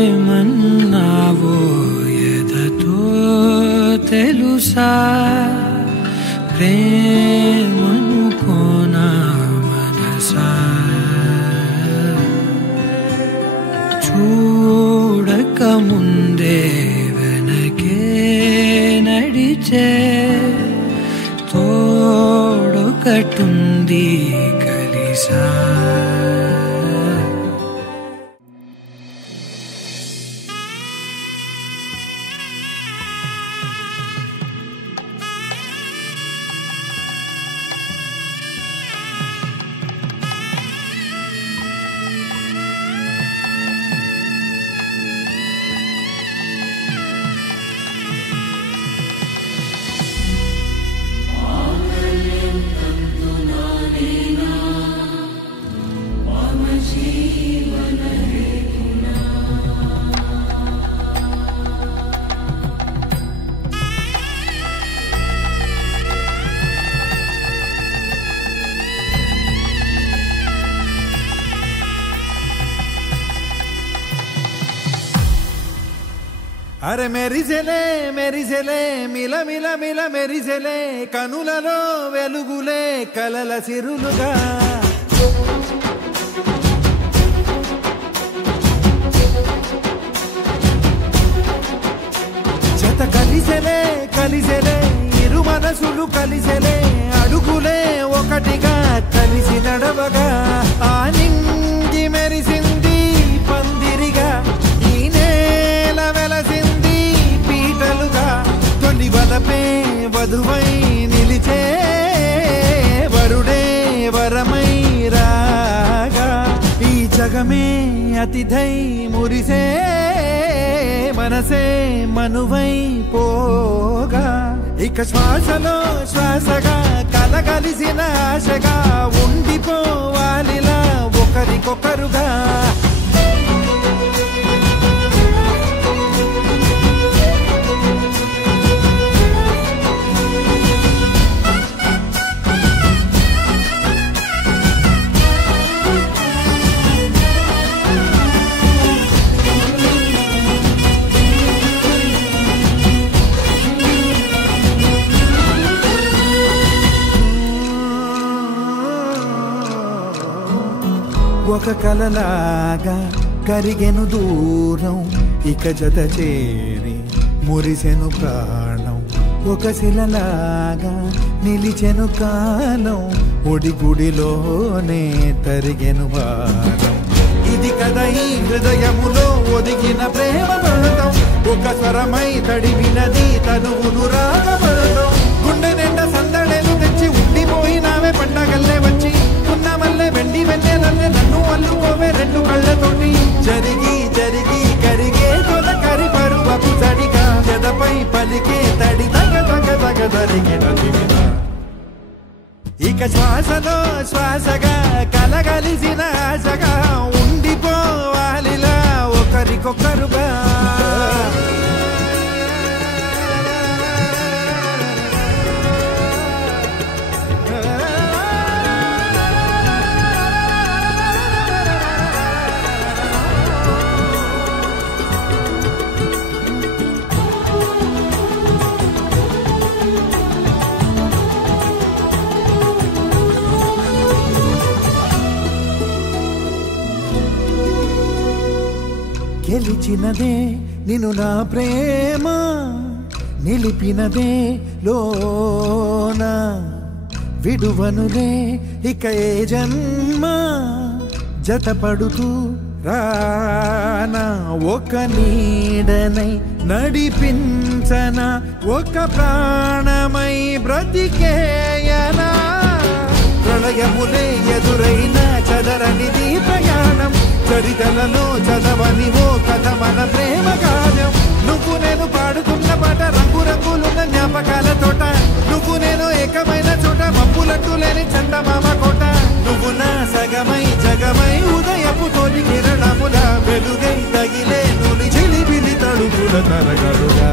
ఏమన్నావో ఎదతో తెలుసా ప్రేమనుకోనా మనసా చూడక ముందే వెనకే నడిచే తోడొకటుంది కలిసా అరే మెరిసెలే మెరిసెలే మిల మిల మిల మెరిసెలే కనులలో వెలుగులే కలల సిరులుగా జత కలిసెలే కలిసెలే ఇరు మనసులు కలిసెలే అడుగులే ఒకటిగా కలిసి నడవగా ఆ నింగి మెరిసింది పందిరిగా ఈ నేల వెలసింది పీటలుగా తొలి వలపే వధువై నిలిచే వరుడే వరమై రాగా ఈ జగమే అతిథై మురిసే మనసే మనువై పోగా ఇక శ్వాసలో శ్వాసగా కలగలిసిన ఆశగా ఉండిపోవాలిలా ఒకరికొకరుగా ఒక కలలాగా కరిగెను దూరం ఇక జత చేరి మురిసెను ప్రాణం ఒక శిలలాగా నిలిచెను కాలం ఒడిగుడిలోనే తరిగెను భారం ఇది కదా ఈ హృదయములో ఒదిగిన ప్రేమ పడతాం ఒక స్వరమై తడివినది తనువును రాగపడతాం గుండె నిండా సందడేలు తెచ్చి ఉండిపోయినావే పండగల్లే వచ్చి మల్లె వెండి వెన్నెలల్లే నన్ను అల్లుకోవే రెండు కళ్ళతోటి జరిగి జరిగి కరిగే తొలకరి పరువపు తడిగా జదపై పలికే తడి తగ తగ తగ తరిగిన ఇక శ్వాసలో శ్వాసగా కలగలిసిన ఆశగా ఉండిపోవాలిలా ఒకరికొకరుగా గెలిచినదే నిన్ను నా ప్రేమ నిలిపినదే లోన విడువనులే ఇక ఏ జన్మ జతపడుతూ రానా ఒక నీడనై నడిపించనా ఒక ప్రాణమై బ్రతికేయనా ప్రళయములే ఎదురైన చదరనిది ప్రయాణం చరితలలో చదవని ఓ కథ మన ప్రేమ గానం నువ్వు నేను పాడుతున్న పాట రంగు రంగులున్న జ్ఞాపకాల తోట నువ్వు నేను ఏకమైన చోట మబ్బులట్టు లేని చందమామ కోట నువ్వు నా సగమై జగమై ఉదయపు తోటి కిరణముల వెలుగై తగిలే నులి చిలిబిలి తడుపుల తరగలుగా